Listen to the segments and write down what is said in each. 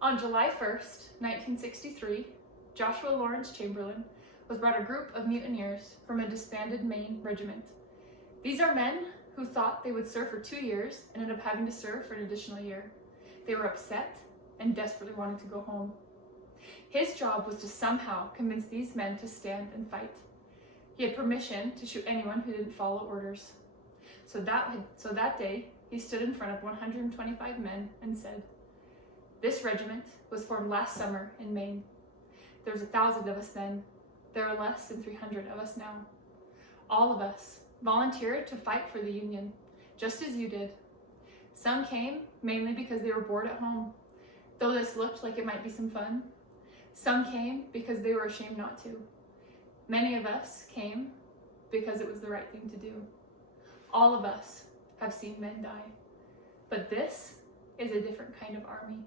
On July 1st, 1963, Joshua Lawrence Chamberlain was brought a group of mutineers from a disbanded Maine regiment. These are men who thought they would serve for 2 years and ended up having to serve for an additional year. They were upset and desperately wanted to go home. His job was to somehow convince these men to stand and fight. He had permission to shoot anyone who didn't follow orders. So that day, he stood in front of 125 men and said, "This regiment was formed last summer in Maine. There was 1,000 of us then. There are less than 300 of us now. All of us volunteered to fight for the Union, just as you did. Some came mainly because they were bored at home, though this looked like it might be some fun. Some came because they were ashamed not to. Many of us came because it was the right thing to do. All of us have seen men die. But this is a different kind of army.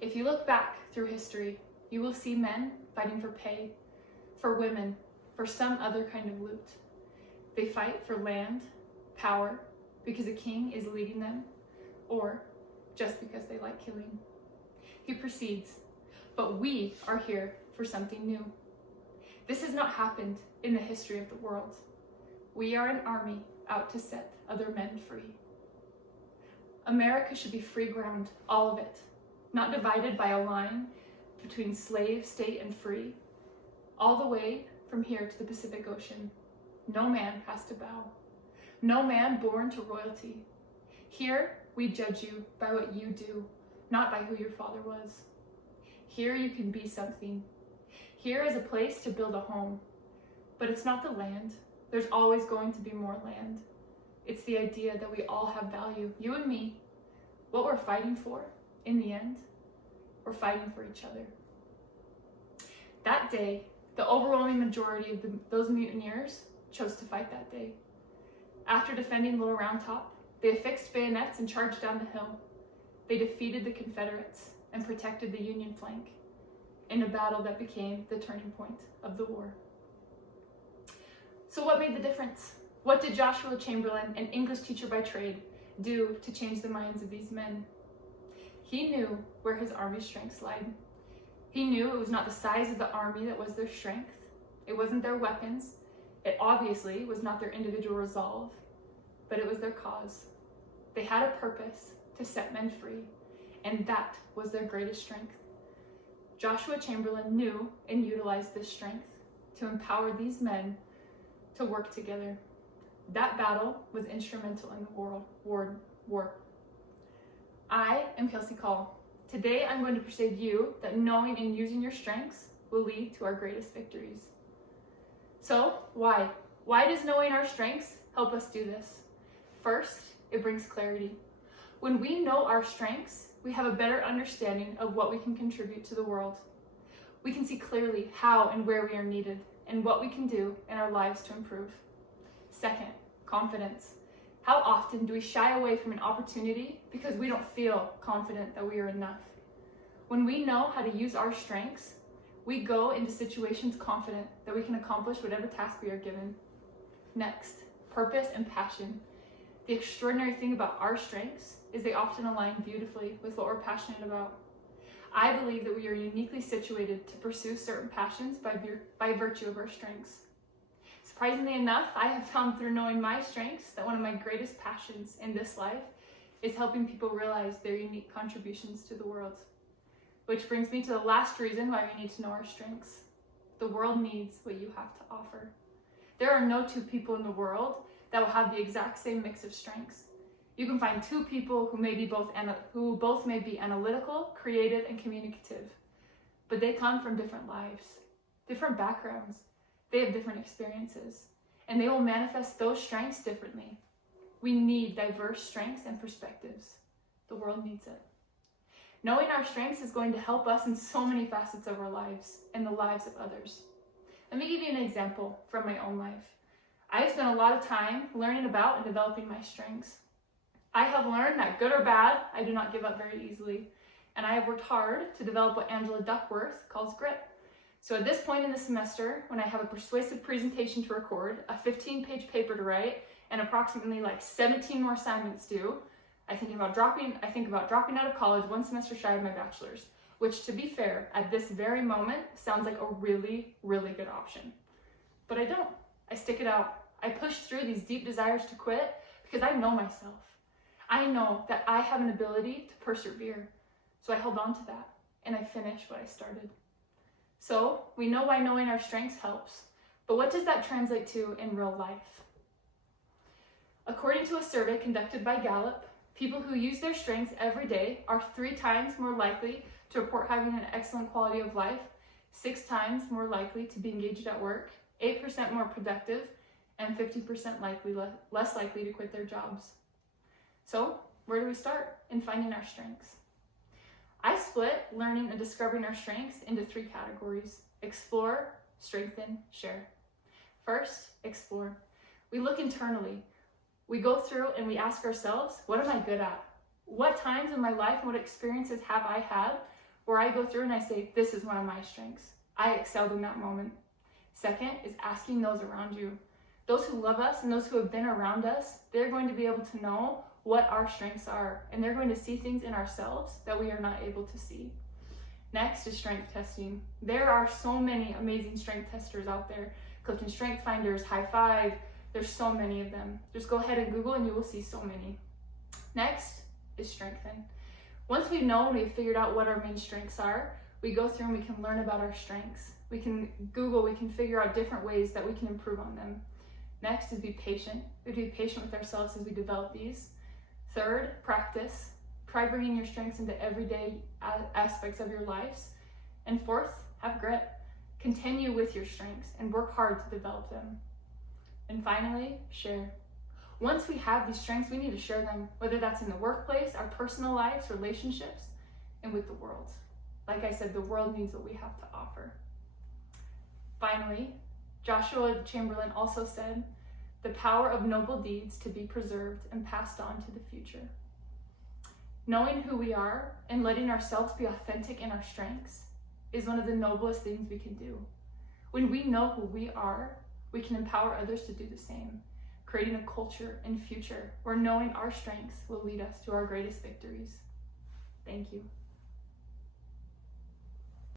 If you look back through history, you will see men fighting for pay, for women, for some other kind of loot. They fight for land, power, because a king is leading them, or just because they like killing." He proceeds, "But we are here for something new. This has not happened in the history of the world. We are an army out to set other men free. America should be free ground, all of it, not divided by a line between slave, state, and free, all the way from here to the Pacific Ocean. No man has to bow. No man born to royalty. Here, we judge you by what you do, not by who your father was. Here you can be something. Here is a place to build a home. But it's not the land. There's always going to be more land. It's the idea that we all have value, you and me. What we're fighting for, in the end, we're fighting for each other." That day, the overwhelming majority of those mutineers chose to fight that day. After defending Little Round Top, they affixed bayonets and charged down the hill. They defeated the Confederates and protected the Union flank in a battle that became the turning point of the war. So what made the difference? What did Joshua Chamberlain, an English teacher by trade, do to change the minds of these men? He knew where his army's strengths lied. He knew it was not the size of the army that was their strength. It wasn't their weapons. It obviously was not their individual resolve, but it was their cause. They had a purpose to set men free, and that was their greatest strength. Joshua Chamberlain knew and utilized this strength to empower these men to work together. That battle was instrumental in the war. I am Kelsey Call. Today I'm going to persuade you that knowing and using your strengths will lead to our greatest victories. So, why? Why does knowing our strengths help us do this? First, it brings clarity. When we know our strengths, we have a better understanding of what we can contribute to the world. We can see clearly how and where we are needed and what we can do in our lives to improve. Second, confidence. How often do we shy away from an opportunity because we don't feel confident that we are enough? When we know how to use our strengths, we go into situations confident that we can accomplish whatever task we are given. Next, purpose and passion. The extraordinary thing about our strengths is they often align beautifully with what we're passionate about. I believe that we are uniquely situated to pursue certain passions by virtue of our strengths. Surprisingly enough, I have found through knowing my strengths that one of my greatest passions in this life is helping people realize their unique contributions to the world. Which brings me to the last reason why we need to know our strengths. The world needs what you have to offer. There are no two people in the world that will have the exact same mix of strengths. You can find two people who both may be analytical, creative, and communicative, but they come from different lives, different backgrounds. They have different experiences, and they will manifest those strengths differently. We need diverse strengths and perspectives. The world needs it. Knowing our strengths is going to help us in so many facets of our lives and the lives of others. Let me give you an example from my own life. I have spent a lot of time learning about and developing my strengths. I have learned that good or bad, I do not give up very easily, and I have worked hard to develop what Angela Duckworth calls grit. So at this point in the semester, when I have a persuasive presentation to record, a 15-page paper to write, and approximately 17 more assignments due, I think about dropping out of college one semester shy of my bachelor's. which, to be fair, at this very moment sounds like a really, really good option. But I don't. I stick it out. I push through these deep desires to quit because I know myself. I know that I have an ability to persevere. So I held on to that and I finished what I started. So we know why knowing our strengths helps, but what does that translate to in real life? According to a survey conducted by Gallup, people who use their strengths every day are 3 times more likely to report having an excellent quality of life, 6 times more likely to be engaged at work, 8% more productive, and 50% less likely to quit their jobs. So, where do we start in finding our strengths? I split learning and discovering our strengths into 3 categories: explore, strengthen, share. First, explore. We look internally. We go through and we ask ourselves, what am I good at? What times in my life and what experiences have I had where I go through and I say, this is one of my strengths. I excelled in that moment. Second is asking those around you. Those who love us and those who have been around us, they're going to be able to know what our strengths are, and they're going to see things in ourselves that we are not able to see. Next is strength testing. There are so many amazing strength testers out there. Clifton Strength Finders, High Five, there's so many of them. Just go ahead and Google and you will see so many. Next is strengthen. Once we know and we've figured out what our main strengths are, we go through and we can learn about our strengths. We can Google, we can figure out different ways that we can improve on them. Next is be patient. We have to be patient with ourselves as we develop these. Third, practice. Try bringing your strengths into everyday aspects of your lives. And fourth, have grit. Continue with your strengths and work hard to develop them. And finally, share. Once we have these strengths, we need to share them, whether that's in the workplace, our personal lives, relationships, and with the world. Like I said, the world needs what we have to offer. Finally, Joshua Chamberlain also said, the power of noble deeds to be preserved and passed on to the future. Knowing who we are and letting ourselves be authentic in our strengths is one of the noblest things we can do. When we know who we are, we can empower others to do the same, creating a culture and future where knowing our strengths will lead us to our greatest victories. Thank you.